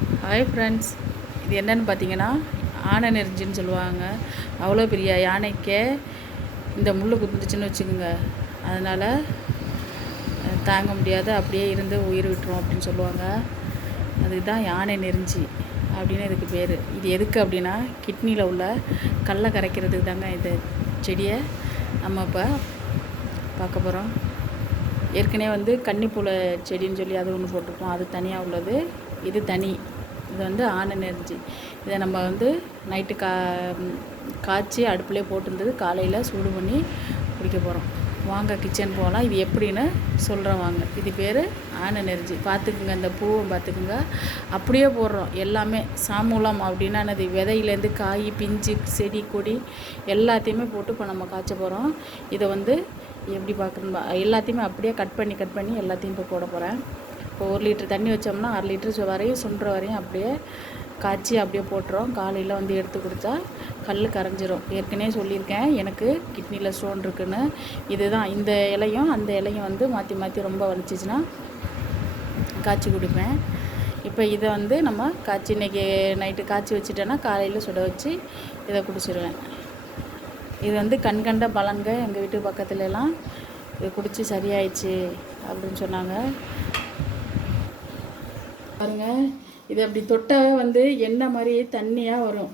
Hi friends இது என்னென்னு பார்த்தீங்கன்னா ஆனை நெறிஞ்சின்னு சொல்லுவாங்க. அவ்வளோ பெரிய யானைக்கே இந்த முள் குத்துச்சுன்னு வச்சுக்கோங்க. அதனால் தாங்க முடியாத. அப்படியே இருந்து உயிர் விட்டுரும் அப்படின்னு சொல்லுவாங்க. அதுதான் யானை நெறிஞ்சி அப்படின்னு இதுக்கு பேர். இது எதுக்கு அப்படின்னா கிட்னியில் உள்ள கல்லை கரைக்கிறதுக்கு தாங்க இந்த செடியை நம்ம இப்போ பார்க்க போகிறோம் ஏற்கனவே வந்து கன்னிப்பூளை செடின்னு சொல்லி அது ஒன்று போட்டிருக்கோம். அது தனியாக உள்ளது. இது தனி. இது வந்து ஆன் எனர்ஜி இதை நம்ம வந்து நைட்டு கா காய்ச்சி அடுப்புலேயே போட்டிருந்தது. காலையில் சூடு பண்ணி குடிக்க போகிறோம் வாங்க கிச்சன் போகலாம் இது எப்படின்னு சொல்கிறேன் வாங்க. இது பேர் ஆன் எனர்ஜி பார்த்துக்குங்க இந்த பூவை பார்த்துக்குங்க. அப்படியே போடுறோம். எல்லாமே சாமூலம் அப்படின்னா என்னது? விதையிலேருந்து காய் பிஞ்சு செடி கொடி எல்லாத்தையுமே போட்டு இப்போ நம்ம காய்ச்ச போகிறோம் இதை வந்து எப்படி பார்க்கணும்? எல்லாத்தையுமே அப்படியே கட் பண்ணி கட் பண்ணி எல்லாத்தையும் இப்போ போட போகிறேன் இப்போ ஒரு லிட்டர் தண்ணி வச்சோம்னா அரை லிட்டர் வரையும் சுண்டுற வரையும் அப்படியே காய்ச்சி அப்படியே போட்டுரும் காலையில் வந்து எடுத்து குடித்தா கல் கரைஞ்சிரும். ஏற்கனவே சொல்லியிருக்கேன் எனக்கு கிட்னியில் ஸ்டோன் இருக்குன்னு. இதுதான் இந்த இலையும் அந்த இலையும் வந்து மாற்றி மாற்றி ரொம்ப வலிச்சிச்சுன்னா காய்ச்சி குடிப்பேன். இப்போ இதை வந்து நம்ம காய்ச்சி இன்னைக்கு நைட்டு காய்ச்சி வச்சுட்டேன்னா காலையில் சுட வச்சு இதை குடிச்சிருவேன். இது வந்து கண்கண்ட பலன்கள் எங்கள் வீட்டு பக்கத்துலலாம். இது குடித்து சரியாயிடுச்சு அப்படின்னு சொன்னாங்க. பாருங்க. இது அப்படி தொட்டாவே வந்து எண்ணெய் மாதிரி தண்ணியாக வரும்.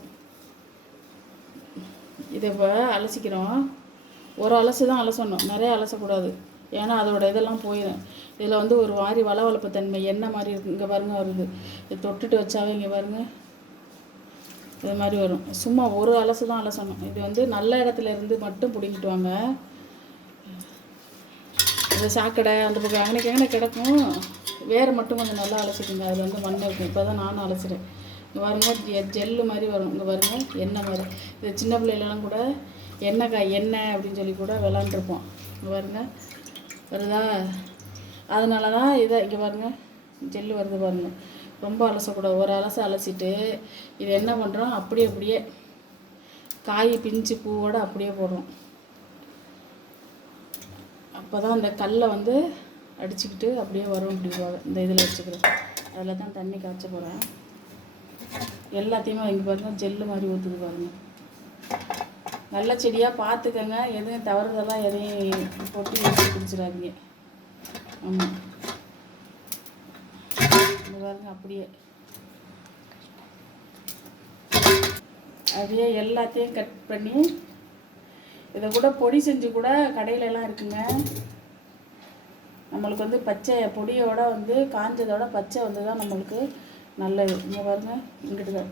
இதை இப்போ அலசிக்கிறோம். ஒரு அலசு தான் அலசணும். நிறைய அலசக்கூடாது. ஏன்னா அதோட இதெல்லாம் போயிடும் இதில் வந்து ஒரு மாதிரி வளவளப்பு தன்மை எண்ணெய் மாதிரி இருக்கு. இங்கே பாருங்க வருது. இது தொட்டுட்டு வச்சாவே இங்கே பாருங்கள் இது மாதிரி வரும். சும்மா ஒரு அலசு தான் அலசணும். இது வந்து நல்ல இடத்துல இருந்து மட்டும் பிடிங்கிட்டு வாங்க. இந்த சாக்கடை அந்த பக்கம் அங்கனைக்கு எங்கே கிடக்கும். வேறு மட்டும் கொஞ்சம் நல்லா அலசிக்குங்க அது வந்து மண் இருக்கும் இப்போ தான் நானும் அலசுறேன். இங்கே பாருங்க ஜெல்லு மாதிரி வரும். இங்கே பாருங்க எண்ணெய் மாதிரி. இது சின்ன பிள்ளைகளெலாம் கூட எண்ணெய் காய் எண்ணெய் அப்படின்னு சொல்லி கூட விளாண்டுருப்போம். இங்கே பாருங்க வருதா? அதனால தான் இதை இங்கே பாருங்க ஜெல்லு வருது பாருங்க. ரொம்ப அலசக்கூடாது. ஒரு அலசை அலசிட்டு இது என்ன பண்ணுறோம் அப்படியே அப்படியே காய் பிஞ்சு பூவோட அப்படியே போடுறோம். அப்போ தான் அந்த கல்லை வந்து அடிச்சுக்கிட்டு அப்படியே வரும் அப்படிவாங்க இந்த இதில் வச்சுக்கிறேன் அதில் தான் தண்ணி காய்ச்ச போகிறேன் எல்லாத்தையுமே இங்கே பாருங்க ஜெல்லு மாதிரி ஊற்றுது பாருங்க. நல்ல செடியாக பார்த்துக்கங்க. எதுவும் தவறுதெல்லாம் எதையும் போட்டு ஊற்றி குடிச்சிடாதீங்க. ஆமாம் இந்த பாருங்க அப்படியே. அப்படியே எல்லாத்தையும் கட் பண்ணி இதை கூட பொடி செஞ்சு கூட கடையிலலாம் இருக்குங்க. நம்மளுக்கு வந்து பச்சை பொடியோட வந்து காஞ்சதோட பச்சை வந்து தான் நம்மளுக்கு நல்லது. இங்கே பாருங்க இங்கிட்டு தான்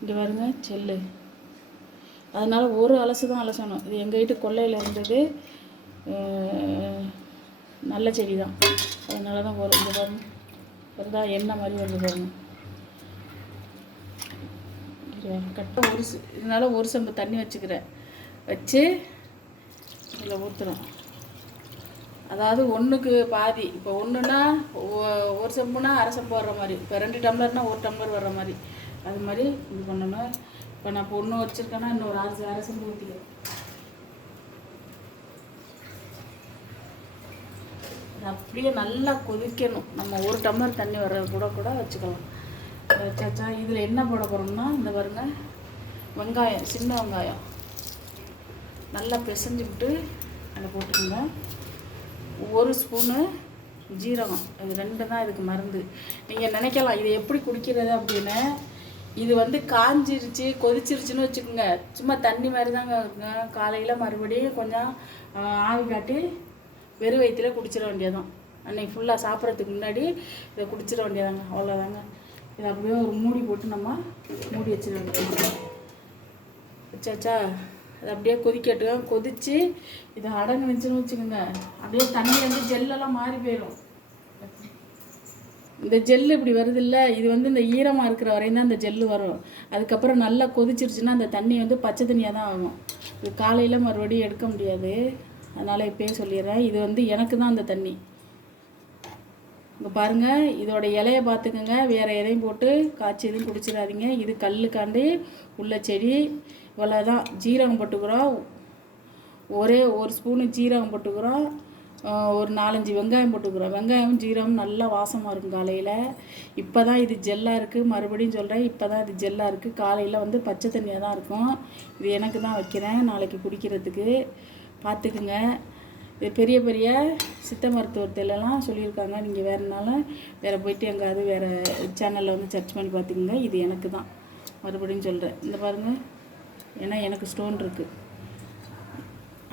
இங்கே பாருங்க செல்லு. அதனால் ஒரு அலசு தான் அலசணும். இது எங்கள் வீட்டு கொல்லையில் இருந்தது நல்ல செடி தான் அதனால தான் ஒரு இங்கே பாருங்க. வருதா எண்ணெய் மாதிரி வருது பாருங்க கட்ட ஒரு சி- இதனால ஒரு செம்பு தண்ணி வச்சுக்கிறேன். வச்சு இதில் ஊற்றுறோம் அதாவது ஒன்றுக்கு பாதி இப்போ ஒன்றுனா ஒரு செம்புனா அரை செம்பு வர்ற மாதிரி இப்போ ரெண்டு டம்ளர்னா ஒரு டம்ளர் வர்ற மாதிரி. அது மாதிரி இது பண்ணணும். இப்போ நான் இப்போ ஒன்று வச்சுருக்கேன்னா இன்னொரு அரை அரை செம்பு ஊற்றிக்கிறேன் அப்படியே நல்லா கொதிக்கணும். நம்ம ஒரு டம்ளர் தண்ணி வர்றது கூட கூட வச்சுக்கலாம். இதை வச்சாச்சா இதில் என்ன போட போகிறோம்னா இந்த பாருங்கள் வெங்காயம் சின்ன வெங்காயம். நல்லா பிசைஞ்சுக்கிட்டு அதில் போட்டுக்கோங்க. ஒரு ஸ்பூனு ஜீரகம். இது ரெண்டு தான் இதுக்கு மருந்து. நீங்கள் நினைக்கலாம் இது எப்படி குடிக்கிறது அப்படின்னு. இது வந்து காஞ்சிருச்சு கொதிச்சிருச்சுன்னு வச்சுக்கோங்க. சும்மா தண்ணி மாதிரி தாங்க இருக்குங்க. காலையில் மறுபடியும் கொஞ்சம் ஆவி காட்டி வெறும் வயிற்றுல குடிச்சிட வேண்டியதான் அன்னைக்கு ஃபுல்லாக சாப்பிட்றதுக்கு முன்னாடி இதை குடிச்சிட வேண்டியதாங்க அவ்வளோதாங்க இதை அப்படியே ஒரு மூடி போட்டு நம்ம மூடி வச்சிட வேண்டியது வச்சாச்சா அது அப்படியே கொதிக்கட்டும் கொதித்து இது அடங்குனுச்சுன்னு வச்சுக்கோங்க. அப்படியே தண்ணி வந்து ஜெல்லெல்லாம் மாறி போயிடும் இந்த ஜெல்லு இப்படி வருது இது வந்து இந்த ஈரமாக இருக்கிற வரையும் தான் இந்த ஜெல்லு வரும். அதுக்கப்புறம் நல்லா கொதிச்சிருச்சுன்னா அந்த தண்ணி வந்து பச்சை தண்ணியாக தான் ஆகும். இது காலையில் மறுபடியும் எடுக்க முடியாது. அதனால் இப்பயே சொல்லிடுறேன். இது வந்து எனக்கு தான் அந்த தண்ணி. இங்கே பாருங்கள் இதோட இலையை பார்த்துக்கோங்க. வேறு எதையும் போட்டு காய்ச்சி எதுவும் குடிச்சிடாதீங்க. இது கல்லுக்காண்டி உள்ள செடி. இவ்வளோ தான் ஜீரகம் போட்டுக்கிறோம் ஒரே ஒரு ஸ்பூனு ஜீரகம் போட்டுக்கிறோம் ஒரு நாலஞ்சு வெங்காயம் போட்டுக்கிறோம் வெங்காயம் ஜீரகம் நல்லா வாசமாக இருக்கும் காலையில். இப்போ தான் இது ஜெல்லாக இருக்குது மறுபடியும் சொல்கிறேன் இப்போ தான் இது ஜெல்லாக இருக்குது காலையில் வந்து பச்சை தண்ணியாக தான் இருக்கும். இது எனக்கு தான் வைக்கிறேன் நாளைக்கு குடிக்கிறதுக்கு. பார்த்துக்குங்க இது பெரிய பெரிய சித்த மருத்துவத்திலலாம் சொல்லியிருக்காங்க. நீங்கள் வேறுனால வேறு போயிட்டு எங்காவது வேறு சேனலில் வந்து சர்ச் பண்ணி பார்த்துக்குங்க இது எனக்கு தான். மறுபடியும் சொல்கிறேன் இந்த பாருங்கள் ஏன்னா எனக்கு ஸ்டோன் இருக்குது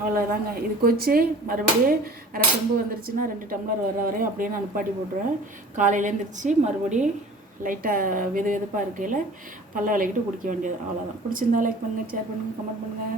அவ்வளோதாங்க இது கொச்சு. மறுபடியும் அரை செம்பு வந்துருச்சுன்னா ரெண்டு டம்ளர் வர வரையும் அப்படியே நான் நிப்பாட்டி போட்டுருவேன். காலையில் எழுந்திரிச்சு மறுபடியும் லைட்டாக வெது வெதுப்பாக இருக்கையில் பல்ல விளக்கிட்டு குடிக்க வேண்டியது. அவ்வளோதான் பிடிச்சிருந்தா லைக் பண்ணுங்கள் ஷேர் பண்ணுங்கள் கமெண்ட் பண்ணுங்கள்